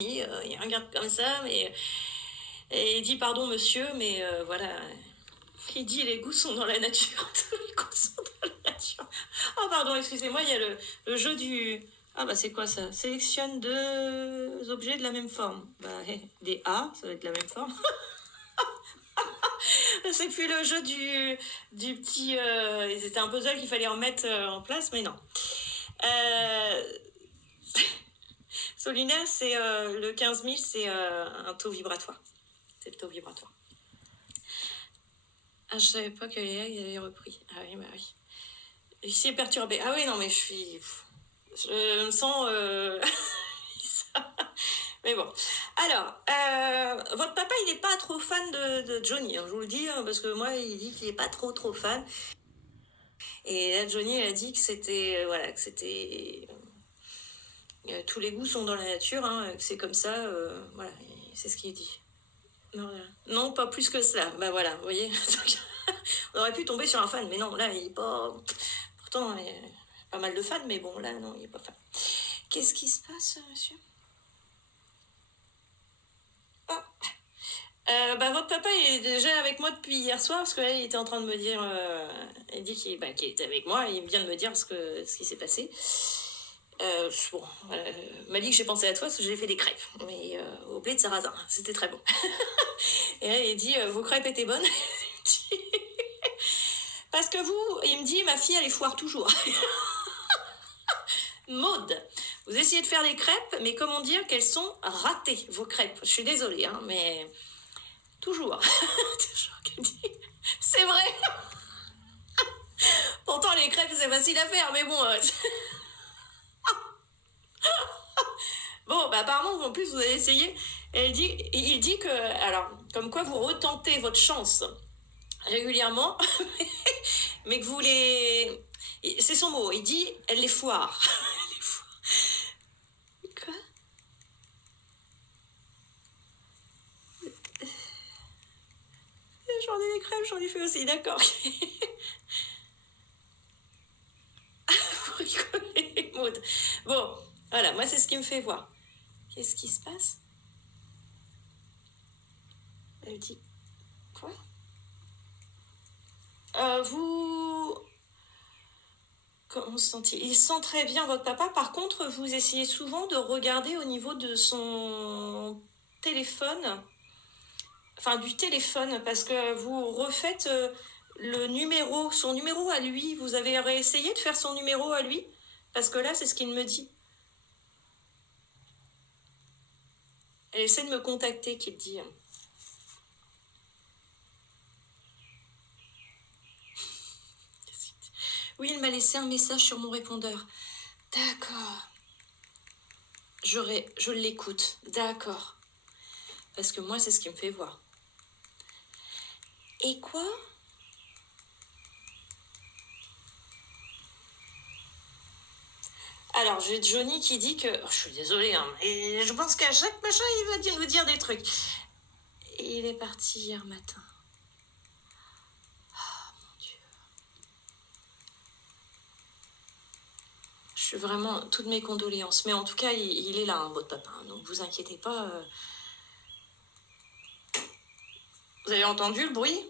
il regarde comme ça, mais et il dit pardon monsieur, mais voilà. Il dit les goûts sont dans la nature. Tous les goûts sont dans la nature. Oh pardon, excusez-moi, il y a le jeu du... Ah bah c'est quoi ça? Sélectionne deux objets de la même forme. Bah des A, ça va être de la même forme. C'est plus le jeu du petit... C'était un puzzle qu'il fallait remettre en place, mais non. Solinaire, c'est le 15 000, c'est un taux vibratoire. C'est le taux vibratoire. Ah, je savais pas que Léa, il avait repris. Ah oui, bah oui. Je suis perturbée. Ah oui, non, mais je me sens... Mais bon. Alors, votre papa, il n'est pas trop fan de Johnny, hein, je vous le dis, hein, parce que moi, il dit qu'il n'est pas trop fan. Et là, Johnny, elle a dit que c'était... voilà, que c'était... tous les goûts sont dans la nature, hein, que c'est comme ça, voilà, c'est ce qu'il dit. Non, non, pas plus que ça. Bah voilà, vous voyez. On aurait pu tomber sur un fan, mais non, là, il est pas... Pourtant, il y a pas mal de fans, mais bon, là, non, il est pas fan. Qu'est-ce qui se passe, monsieur? Ah. Bah, votre papa il est déjà avec moi depuis hier soir, parce que là, il était en train de me dire... il dit qu'il était avec moi, et il vient de me dire ce qui s'est passé. Bon, m'a dit que j'ai pensé à toi parce que j'ai fait des crêpes, mais au blé de sarrasin, c'était très bon. Et là, il dit, vos crêpes étaient bonnes. Parce que vous, il me dit, ma fille, elle les foire toujours. Maude, vous essayez de faire des crêpes, mais comment dire qu'elles sont ratées, vos crêpes. Je suis désolée, hein, mais toujours. C'est vrai. Pourtant, les crêpes, c'est facile à faire, mais bon... Bon, bah apparemment, en plus, vous avez essayé. Et il dit que... Alors, comme quoi vous retentez votre chance régulièrement, mais que vous les... C'est son mot, il dit, elle les foire. Quoi? J'en ai des crèmes, j'en ai fait aussi, d'accord. Vous rigolez, Maud. Bon, voilà, moi c'est ce qui me fait voir. Qu'est-ce qui se passe? Elle dit... Quoi? Vous... Comment se sent-il? Il sent très bien votre papa. Par contre, vous essayez souvent de regarder au niveau de son téléphone, enfin du téléphone, parce que vous refaites son numéro à lui. Vous avez réessayé de faire son numéro à lui? Parce que là, c'est ce qu'il me dit. Elle essaie de me contacter, qu'il dit. Oui, il m'a laissé un message sur mon répondeur. D'accord. Je l'écoute. D'accord. Parce que moi, c'est ce qui me fait voir. Et quoi? Alors, j'ai Johnny qui dit que... Oh, je suis désolée, hein, mais je pense qu'à chaque machin, il va nous dire des trucs. Et il est parti hier matin. Oh, mon Dieu. Je suis vraiment... Toutes mes condoléances. Mais en tout cas, il est là, hein, votre papa. Hein, donc, vous inquiétez pas. Vous avez entendu le bruit?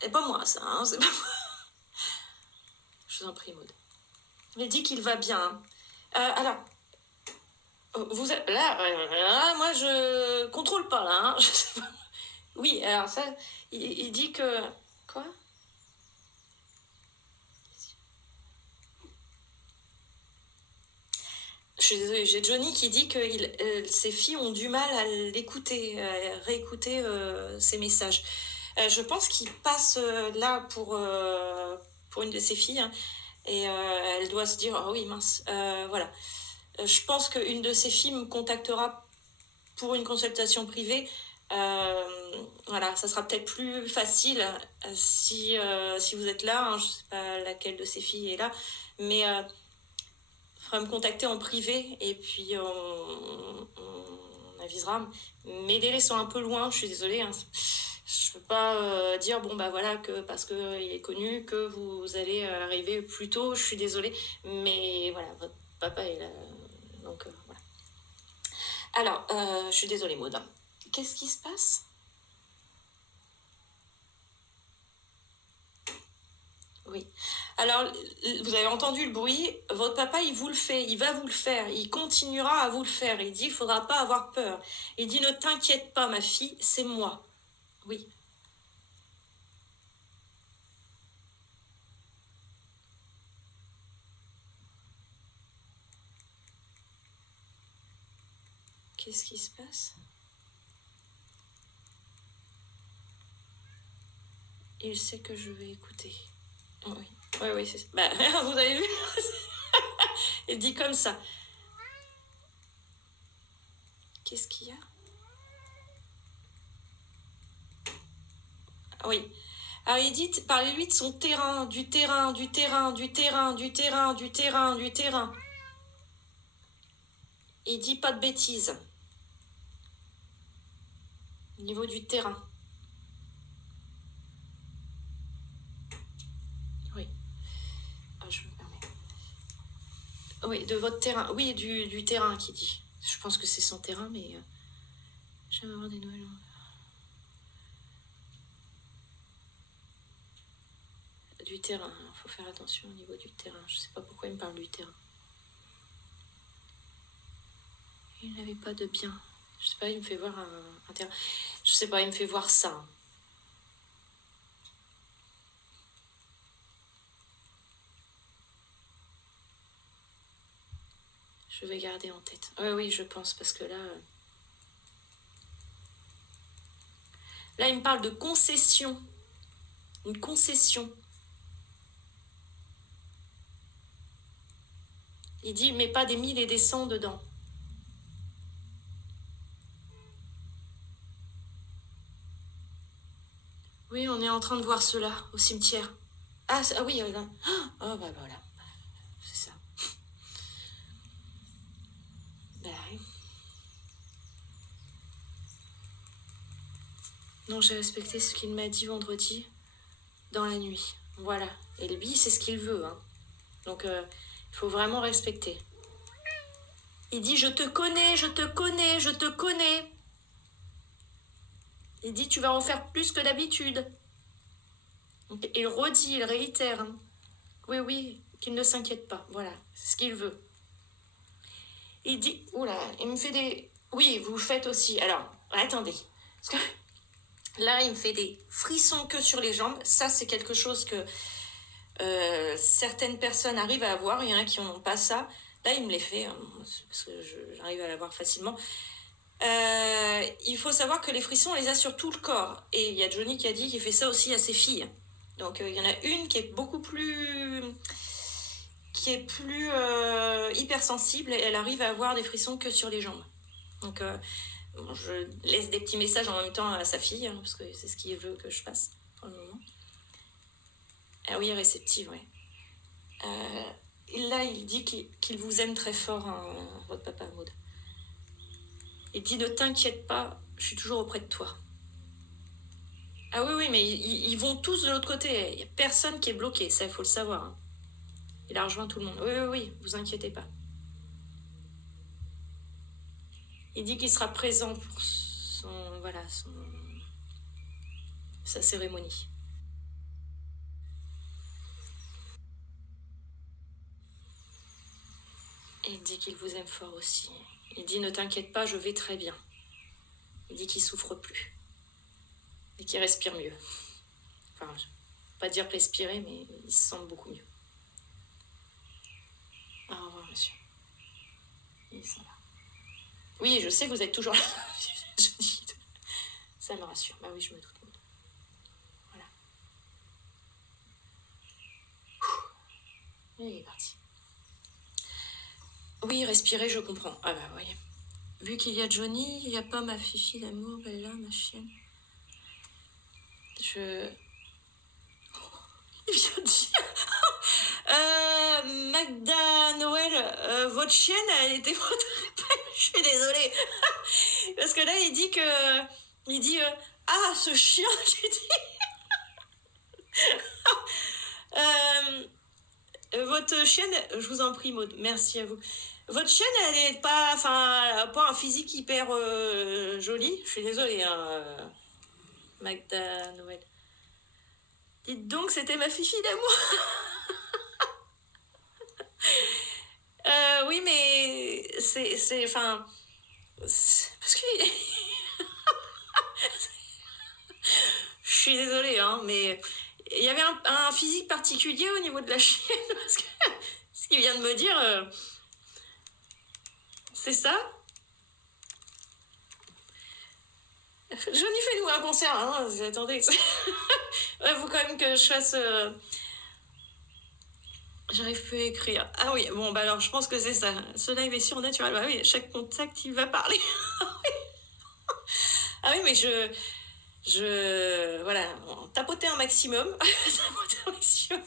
C'est pas moi, ça. Hein, c'est pas moi. Je vous en prie, Maud. Il dit qu'il va bien. Hein. Alors... Là, moi, je contrôle pas, là. Hein. Je sais pas. Oui, alors ça, il dit que... Quoi? Je suis désolée, j'ai Johnny qui dit que ses filles ont du mal à l'écouter, à réécouter ses messages. Je pense qu'il passe là pour une de ses filles, hein, et elle doit se dire, oh oui, mince, voilà. Je pense qu'une de ses filles me contactera pour une consultation privée. Voilà, ça sera peut-être plus facile si vous êtes là. Hein, je ne sais pas laquelle de ses filles est là, mais faudra me contacter en privé et puis on avisera. Mes délais sont un peu loin, je suis désolée. Hein. Je peux pas dire bon bah voilà que parce que il est connu que vous allez arriver plus tôt. Je suis désolée, mais voilà, votre papa est là, donc voilà. Alors, je suis désolée, Maud. Qu'est-ce qui se passe? Oui. Alors, vous avez entendu le bruit. Votre papa, il vous le fait. Il va vous le faire. Il continuera à vous le faire. Il dit, il faudra pas avoir peur. Il dit, ne t'inquiète pas, ma fille, c'est moi. Oui. Qu'est-ce qui se passe? Il sait que je vais écouter. Oui, oui, oui, c'est ça. Bah, vous avez vu? Il dit comme ça. Qu'est-ce qu'il y a? Oui. Alors il dit, parlez-lui de son terrain, du terrain, du terrain, du terrain, du terrain, du terrain, du terrain. Il dit pas de bêtises. Au niveau du terrain. Oui. Ah, je me permets. Oui, de votre terrain. Oui, du terrain qui dit. Je pense que c'est son terrain, mais j'aime avoir des nouvelles. Du terrain, il faut faire attention au niveau du terrain. Je sais pas pourquoi il me parle du terrain. Il n'avait pas de bien. Je sais pas, il me fait voir un terrain. Je sais pas, il me fait voir ça. Je vais garder en tête. Oui, oui, je pense, parce que là... Là, il me parle de concession. Une concession. Il dit, mais pas des 1000 et des 100 dedans. Oui, on est en train de voir cela au cimetière. Ah oui, là. Oh, bah voilà. C'est ça. Bah oui. Non, j'ai respecté ce qu'il m'a dit vendredi dans la nuit. Voilà. Et lui, c'est ce qu'il veut. Hein. Donc, il faut vraiment respecter. Il dit, je te connais, je te connais, je te connais. Il dit, tu vas en faire plus que d'habitude. Donc, il redit, il réitère. Hein. Oui, oui, qu'il ne s'inquiète pas. Voilà, c'est ce qu'il veut. Il dit, oula, il me fait des... Oui, vous le faites aussi. Alors, attendez. Parce que là, il me fait des frissons que sur les jambes. Ça, c'est quelque chose que certaines personnes arrivent à avoir. Il y en a qui n'ont pas ça. Là, il me les fait, parce que j'arrive à l'avoir facilement. Il faut savoir que les frissons, on les a sur tout le corps. Et il y a Johnny qui a dit qu'il fait ça aussi à ses filles. Donc, il y en a une qui est beaucoup plus... hypersensible, et elle arrive à avoir des frissons que sur les jambes. Donc, bon, je laisse des petits messages en même temps à sa fille, hein, parce que c'est ce qu'il veut que je fasse pour le moment. Ah oui, réceptive, oui. Là, il dit qu'il vous aime très fort, hein, votre papa, Maud. Il dit, ne t'inquiète pas, je suis toujours auprès de toi. Ah oui, oui, mais ils vont tous de l'autre côté. Il n'y a personne qui est bloqué, ça, il faut le savoir. Hein. Il a rejoint tout le monde. Oui, oui, oui, vous inquiétez pas. Il dit qu'il sera présent pour sa cérémonie. Et il dit qu'il vous aime fort aussi. Il dit, ne t'inquiète pas, je vais très bien. Il dit qu'il souffre plus. Et qu'il respire mieux. Enfin, je ne vais pas dire respirer, mais il se sent beaucoup mieux. Au revoir, monsieur. Il s'en va. Oui, je sais que vous êtes toujours là. Ça me rassure. Bah oui, je me doute. Voilà. Et il est parti. Oui, respirer, je comprends. Ah bah oui. Vu qu'il y a Johnny, il n'y a pas ma fifi d'amour, Bella, ma chienne. Il vient de dire... Magda Noël, votre chienne, elle était votre répète. Je suis désolée. Parce que là, il dit que... Il dit... ah, ce chien, j'ai dit... votre chienne... Je vous en prie, Maud. Merci à vous. Votre chaîne, elle est pas, enfin, elle a pas un physique hyper joli. Je suis désolée, hein, Magda Noël. Dites donc, c'était ma fifi d'amour. Oui, mais c'est, enfin, parce que je suis désolée, hein, mais il y avait un physique particulier au niveau de la chaîne, parce que ce qu'il vient de me dire, c'est ça. Johnny, fais-nous un concert, hein, attendez. Ouais, faut quand même que je fasse... J'arrive plus à écrire. Ah oui, bon, bah alors je pense que c'est ça. Ce live est surnaturel. Bah oui, chaque contact, il va parler. Ah oui, mais voilà, tapoter un maximum. Tapoter un maximum.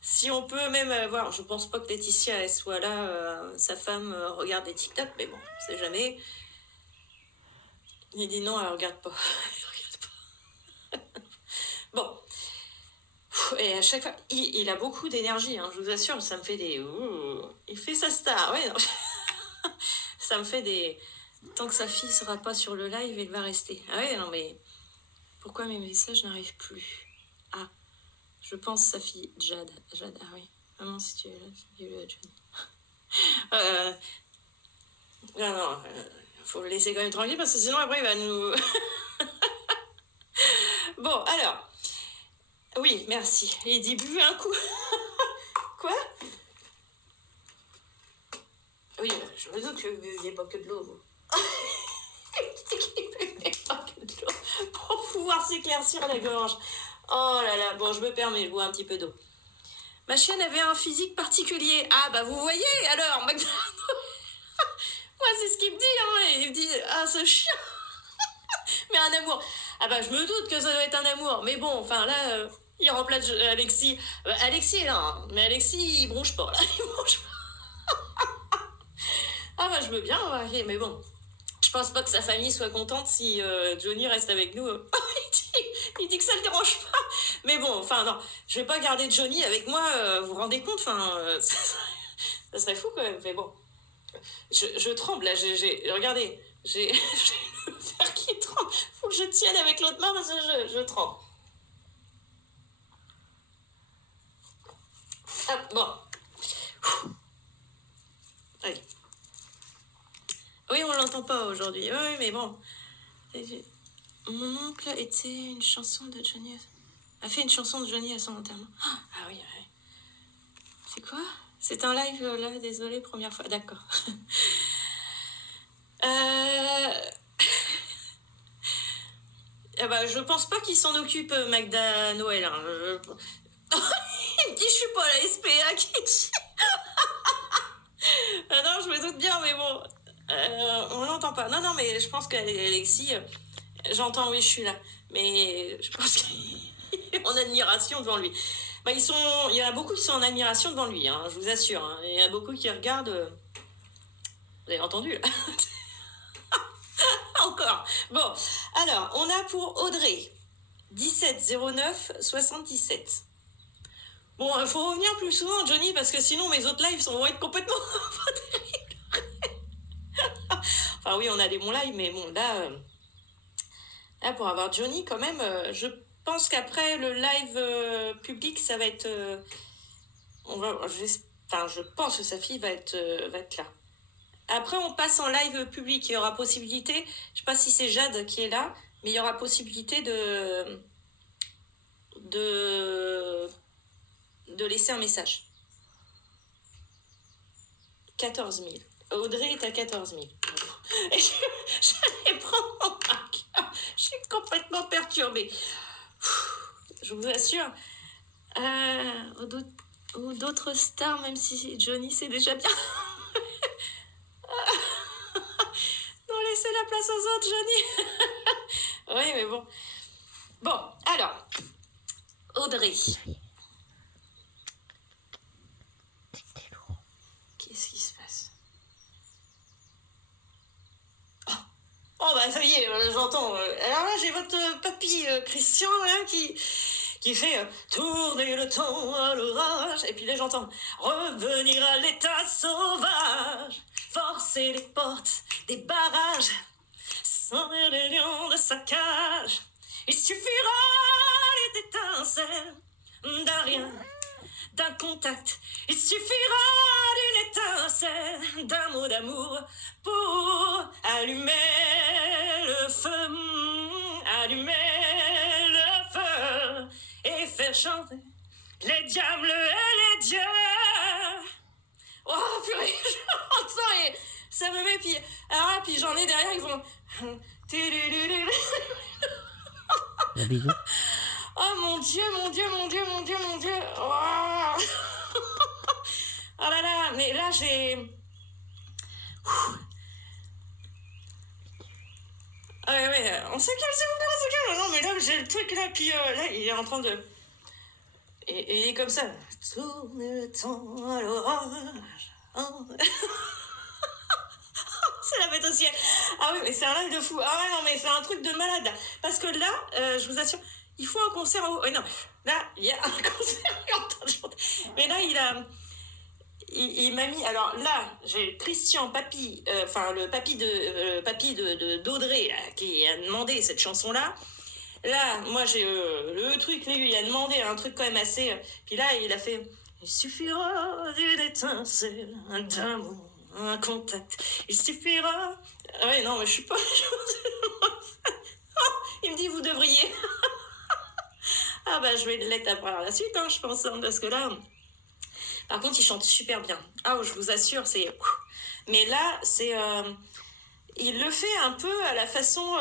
Si on peut même voir, je pense pas que Laetitia elle soit là, sa femme regarde des TikTok, mais bon, on sait jamais. Il dit non, elle regarde pas. Elle regarde pas. Bon. Et à chaque fois, il a beaucoup d'énergie, hein, je vous assure, ça me fait des... il fait sa star, ouais. Ça me fait des... Tant que sa fille sera pas sur le live, il va rester. Ah ouais, non mais... Pourquoi mes messages n'arrivent plus? Ah, je pense sa fille, Jade. Jade, ah oui. Maman, si tu es là, dis-le à Johnny. Non, faut le laisser quand même tranquille, parce que sinon après il va nous... Bon, alors... Oui, merci. Il dit bu un coup. Quoi? Oui, je me doute que vous ne buviez pas que de l'eau, vous. Il buvait pas que de l'eau pour pouvoir s'éclaircir la gorge. Oh là là, bon, je me permets, je bois un petit peu d'eau. Ma chienne avait un physique particulier. Ah, bah vous voyez, alors, Magda. Moi, c'est ce qu'il me dit, hein. Il me dit, ah, ce chien. Mais un amour. Ah bah, je me doute que ça doit être un amour. Mais bon, enfin, là... il remplace Alexis. Alexis est là, hein. Mais Alexis, il bronche pas, là. Il bronche pas. Ah bah, je veux bien, ouais, mais bon. Je pense pas que sa famille soit contente si Johnny reste avec nous. Il dit que ça le dérange pas. Mais bon, enfin, non. Je vais pas garder Johnny avec moi, vous vous rendez compte? Enfin, ça serait fou quand même. Mais bon. Je tremble, là. Regardez. J'ai le fer qui tremble. Faut que je tienne avec l'autre main parce que je tremble. Ah, bon. Allez. Oui, on l'entend pas aujourd'hui. Oui, mais bon. Mon oncle était une chanson de Johnny. A fait une chanson de Johnny à son enterrement. Ah oui, oui. C'est quoi? C'est un live là, désolé, première fois. D'accord. Ah bah, je pense pas qu'il s'en occupe, Magda Noël. Hein. Il me dit, je suis pas la SPA qui dit. Ah non, je me doute bien, mais bon. On l'entend pas. Non, mais je pense qu'Alexis, j'entends, oui, je suis là. Mais je pense qu'il est en admiration devant lui. Bah, il y en a beaucoup qui sont en admiration devant lui, hein, je vous assure. Hein. Il y en a beaucoup qui regardent. Vous avez entendu, là? Encore. Bon, alors, on a pour Audrey, 1709 77. Bon, il faut revenir plus souvent, Johnny, parce que sinon mes autres lives vont être complètement terribles. Enfin oui, on a des bons lives, mais bon, là pour avoir Johnny, quand même, je pense qu'après le live public, ça va être... je pense que sa fille va être là. Après, on passe en live public. Il y aura possibilité, je sais pas si c'est Jade qui est là, mais il y aura possibilité de laisser un message. 14 000. Audrey est à 14 000. Et j'allais prendre mon marqueur. Je suis complètement perturbée. Je vous assure. Ou d'autres stars, même si Johnny, c'est déjà bien. Non, laissez la place aux autres, Johnny. Oui, mais bon. Bon, alors. Audrey. Qu'est-ce qui se passe? Oh bah ça y est, j'entends. Alors là, j'ai votre papy Christian là, qui qui fait tourner le temps à l'orage. Et puis là, j'entends revenir à l'état sauvage, forcer les portes des barrages, sonner les lions de sa cage. Il suffira d'une étincelle, d'un rien, d'un contact. Il suffira d'une étincelle, d'un mot d'amour pour allumer le feu, allumer le feu et faire chanter les diables et les dieux. Oh purée, j'entends et ça me met puis alors là, puis j'en ai derrière, ils vont oh mon dieu, mon dieu, mon dieu, mon dieu, mon dieu. Oh, oh là là, mais là j'ai ouais, on se calme s'il vous plaît, on se calme. Non mais là j'ai le truc là, puis là il est en train de et il est comme ça. Tourner le temps à l'orage. Oh. C'est la bête au ciel. Ah oui, mais c'est un live de fou. Ah ouais, non, mais c'est un truc de malade. Là. Parce que là, je vous assure, il faut un concert en haut. Oui, non, là, il y a un concert. Il est en train de chanter. Mais là, il m'a mis. Alors là, j'ai Christian Papy, enfin le papy d'Audrey là, qui a demandé cette chanson-là. Là, moi, j'ai le truc, lui, il a demandé un truc quand même assez. Puis là, il a fait. Il suffira d'une étincelle, d'un mot, un contact. Il suffira. Ah ouais, non, mais je suis pas. Il me dit, vous devriez. Ah bah, je vais l'être après la suite, hein, je pense, hein, parce que là. Par contre, il chante super bien. Ah, je vous assure, c'est. Mais là, c'est. Il le fait un peu à la façon.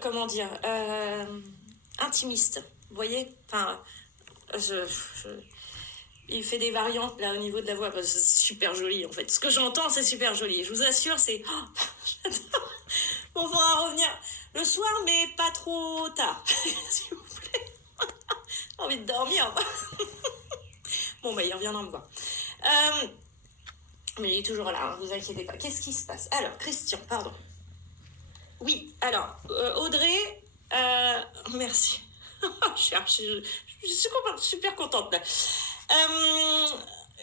Comment dire, intimiste, vous voyez, enfin, il fait des variantes là au niveau de la voix, parce que c'est super joli en fait. Ce que j'entends, c'est super joli. Je vous assure, c'est. Oh, j'adore. Bon, on va revenir le soir, mais pas trop tard, s'il vous plaît. J'ai envie de dormir. Bon, bah, il reviendra me voir. Mais il est toujours là, hein, vous inquiétez pas. Qu'est-ce qui se passe? Alors, Christian, pardon. Oui, alors, Audrey, merci. je suis super contente là.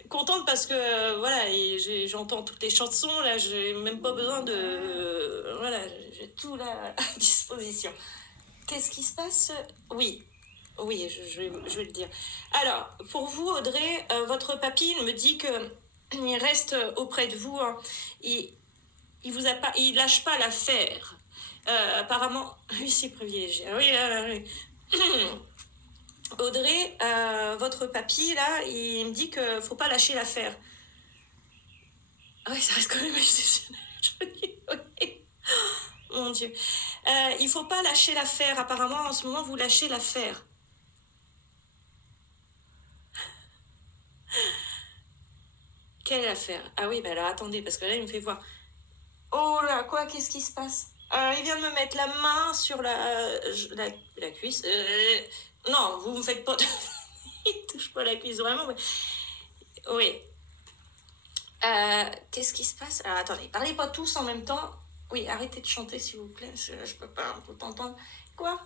Contente parce que voilà, et j'entends toutes les chansons là, j'ai même pas besoin de voilà, j'ai tout là à disposition. Qu'est-ce qui se passe? Oui, je vais le dire. Alors, pour vous, Audrey, votre papy me dit que il reste auprès de vous. Hein. Il vous a pas, il lâche pas l'affaire. Apparemment, lui c'est privilégié. Oui. Audrey, votre papy là, il me dit que faut pas lâcher l'affaire. Ah ouais, ça reste quand même exceptionnel. Oui. Mon Dieu. Il faut pas lâcher l'affaire. Apparemment, en ce moment, vous lâchez l'affaire. Quelle affaire? Ah oui, bah alors attendez, parce que là, il me fait voir. Oh là, quoi? Qu'est-ce qui se passe? Il vient de me mettre la main sur la cuisse. Non, vous me faites pas... Il touche pas la cuisse, vraiment. Mais... Oui. Qu'est-ce qui se passe? Alors, attendez, parlez pas tous en même temps. Oui, arrêtez de chanter, s'il vous plaît. Je peux pas t'entendre. Quoi?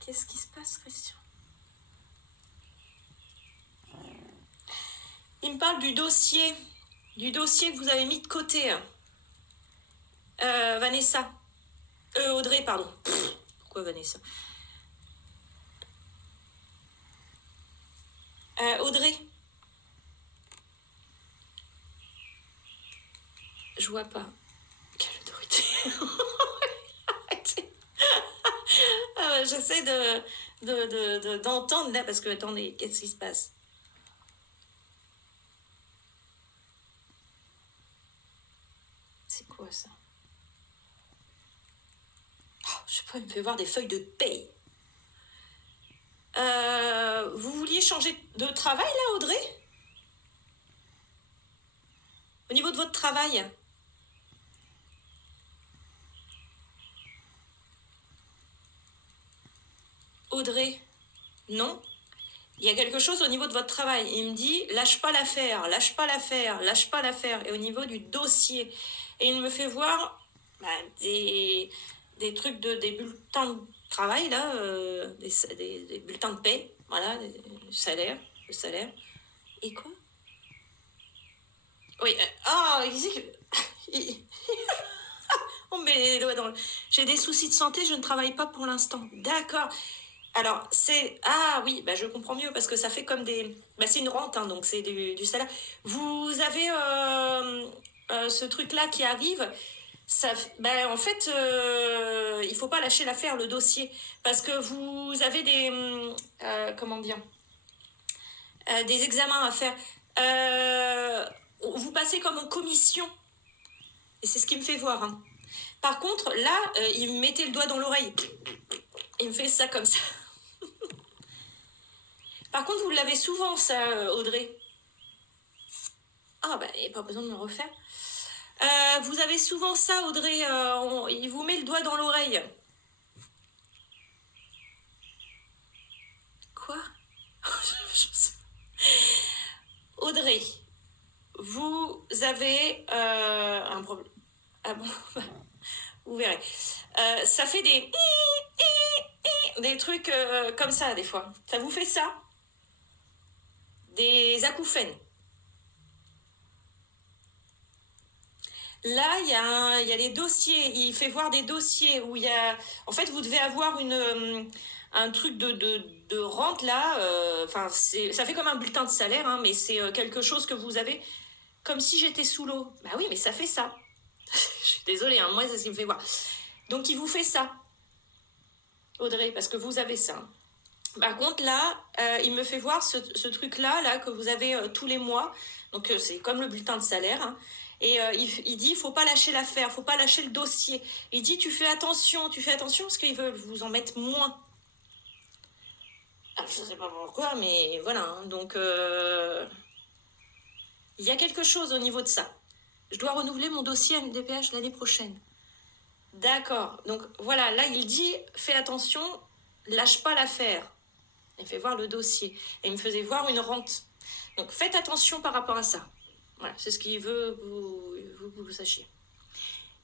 Qu'est-ce qui se passe, Christian? Il me parle du dossier que vous avez mis de côté. Vanessa. Audrey, pardon. Pourquoi Vanessa? Audrey. Je vois pas. Quelle autorité. J'essaie d'entendre là, parce que, attendez, qu'est-ce qui se passe? C'est quoi ça? Oh, je sais pas, il me fait voir des feuilles de paye. Vous vouliez changer de travail là, Audrey? Au niveau de votre travail? Audrey? Non? Il y a quelque chose au niveau de votre travail. Il me dit, lâche pas l'affaire, lâche pas l'affaire, lâche pas l'affaire. Et au niveau du dossier. Et il me fait voir des des trucs des bulletins de travail, là, des bulletins de paie, voilà, le salaire. Et quoi? Oui, il dit que... On met les doigts dans le... J'ai des soucis de santé, je ne travaille pas pour l'instant. D'accord. Alors, c'est... Ah oui, bah, je comprends mieux, parce que ça fait comme des... Bah, c'est une rente, hein, donc c'est du salaire. Vous avez ce truc-là qui arrive, ça, bah, en fait, il faut pas lâcher l'affaire, le dossier, parce que vous avez comment dire, des examens à faire. Vous passez comme en commission, et c'est ce qui me fait voir, hein. Par contre, là, il me mettait le doigt dans l'oreille. Il me fait ça comme ça. Par contre, vous l'avez souvent, ça, Audrey. Ah, bah, il n'y a pas besoin de me refaire. Vous avez souvent ça, Audrey. Il vous met le doigt dans l'oreille. Quoi? Audrey, vous avez un problème. Ah bon? Vous verrez. Ça fait des trucs comme ça, des fois. Ça vous fait ça? Des acouphènes. Là, il y a les dossiers. Il fait voir des dossiers où il y a... En fait, vous devez avoir un truc de rente, là. Enfin, ça fait comme un bulletin de salaire, hein, mais c'est quelque chose que vous avez comme si j'étais sous l'eau. Bah oui, mais ça fait ça. Je suis désolée, hein, moi, c'est ce qui me fait voir. Donc, il vous fait ça, Audrey, parce que vous avez ça. Par contre, là, il me fait voir ce truc-là, là, que vous avez tous les mois. Donc, c'est comme le bulletin de salaire, hein. Et il dit, il faut pas lâcher l'affaire, faut pas lâcher le dossier. Il dit, tu fais attention parce qu'ils veulent vous en mettre moins. Alors, je sais pas pourquoi, mais voilà, hein. Donc, il y a quelque chose au niveau de ça. Je dois renouveler mon dossier MDPH l'année prochaine. D'accord. Donc, voilà, là, il dit, fais attention, lâche pas l'affaire. Il fait voir le dossier. Et il me faisait voir une rente. Donc, faites attention par rapport à ça. Voilà, c'est ce qu'il veut que vous sachiez.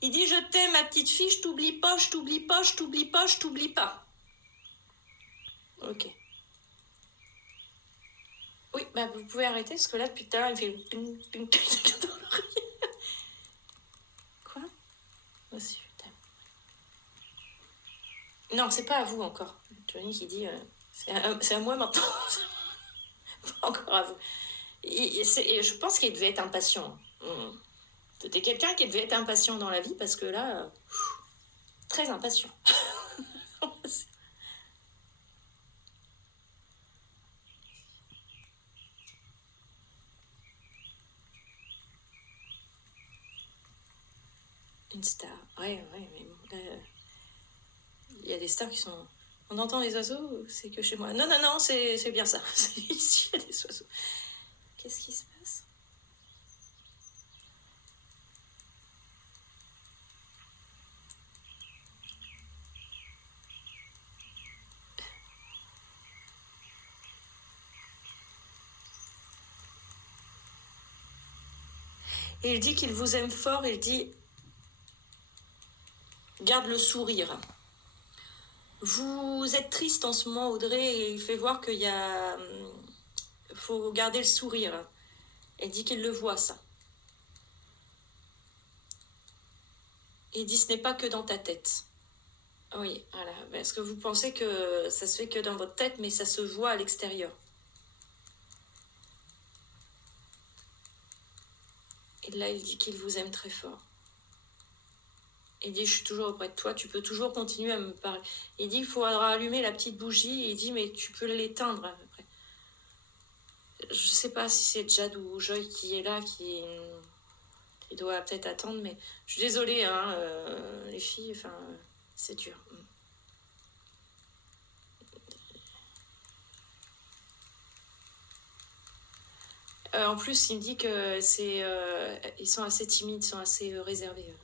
Il dit, je t'aime, ma petite fille, je t'oublie pas, je t'oublie pas, je t'oublie pas, je t'oublie pas. Ok. Oui, bah vous pouvez arrêter, parce que là, depuis tout à l'heure, il me fait ping, ping, ping dans l'oreille. Quoi? Aussi, je t'aime. Non, c'est pas à vous encore. Johnny qui dit, c'est à moi maintenant. Pas encore à vous. Je pense qu'il devait être impatient. C'était quelqu'un qui devait être impatient dans la vie, parce que là, très impatient. Une star. Ouais, mais bon, là, il y a des stars qui sont... On entend les oiseaux, c'est que chez moi. Non, c'est bien ça. C'est ici, il y a des oiseaux. Qu'est-ce qui se passe? Et il dit qu'il vous aime fort, il dit... Garde le sourire. Vous êtes triste en ce moment, Audrey, et il fait voir qu'il y a... faut garder le sourire. Elle dit qu'il le voit, ça. Il dit, ce n'est pas que dans ta tête. Oui, voilà. Parce que vous pensez que ça se fait que dans votre tête, mais ça se voit à l'extérieur. Et là, il dit qu'il vous aime très fort. Il dit, je suis toujours auprès de toi, tu peux toujours continuer à me parler. Il dit, il faudra allumer la petite bougie. Il dit, mais tu peux l'éteindre après. Je sais pas si c'est Jade ou Joy qui est là, qui doit peut-être attendre, mais je suis désolée, hein, les filles, enfin, c'est dur. En plus, il me dit que ils sont assez timides, sont assez réservés,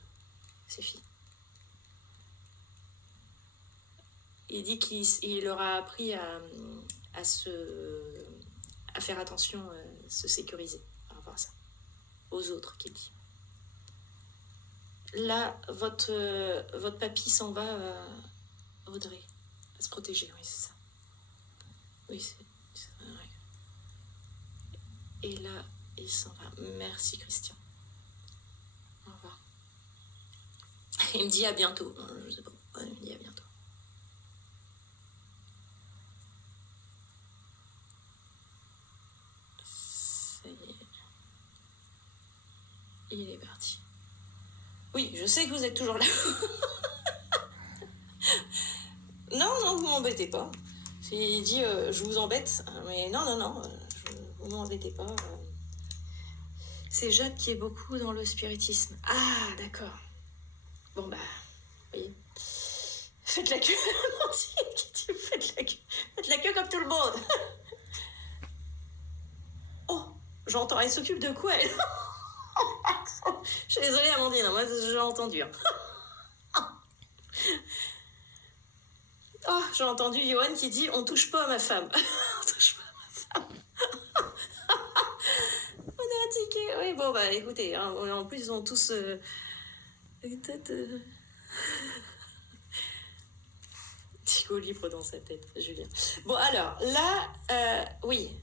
ces filles. Il dit qu'il leur a appris à faire attention, se sécuriser par rapport à ça, aux autres, qu'il dit. Là, votre papy s'en va, Audrey. À se protéger, oui, c'est ça. Oui, c'est vrai. Et là, il s'en va. Merci, Christian. Au revoir. Il me dit à bientôt. Je sais pas. Il me dit à bientôt. Ça y est. Il est parti. Oui, je sais que vous êtes toujours là. Non, vous m'embêtez pas. Il dit je vous embête, mais non, vous m'embêtez pas. C'est Jade qui est beaucoup dans le spiritisme. Ah, d'accord. Bon, bah, oui. Faites la queue, faites la queue comme tout le monde. Oh, j'entends, elle s'occupe de quoi, elle? Je suis désolée, Amandine, moi j'ai entendu. Hein. Oh, j'ai entendu Johan qui dit on touche pas à ma femme. On touche pas à ma femme. On a un ticket. Oui, bon, bah écoutez, hein, en plus ils ont tous. Tico libre dans sa tête, Julien. Bon, alors là, oui.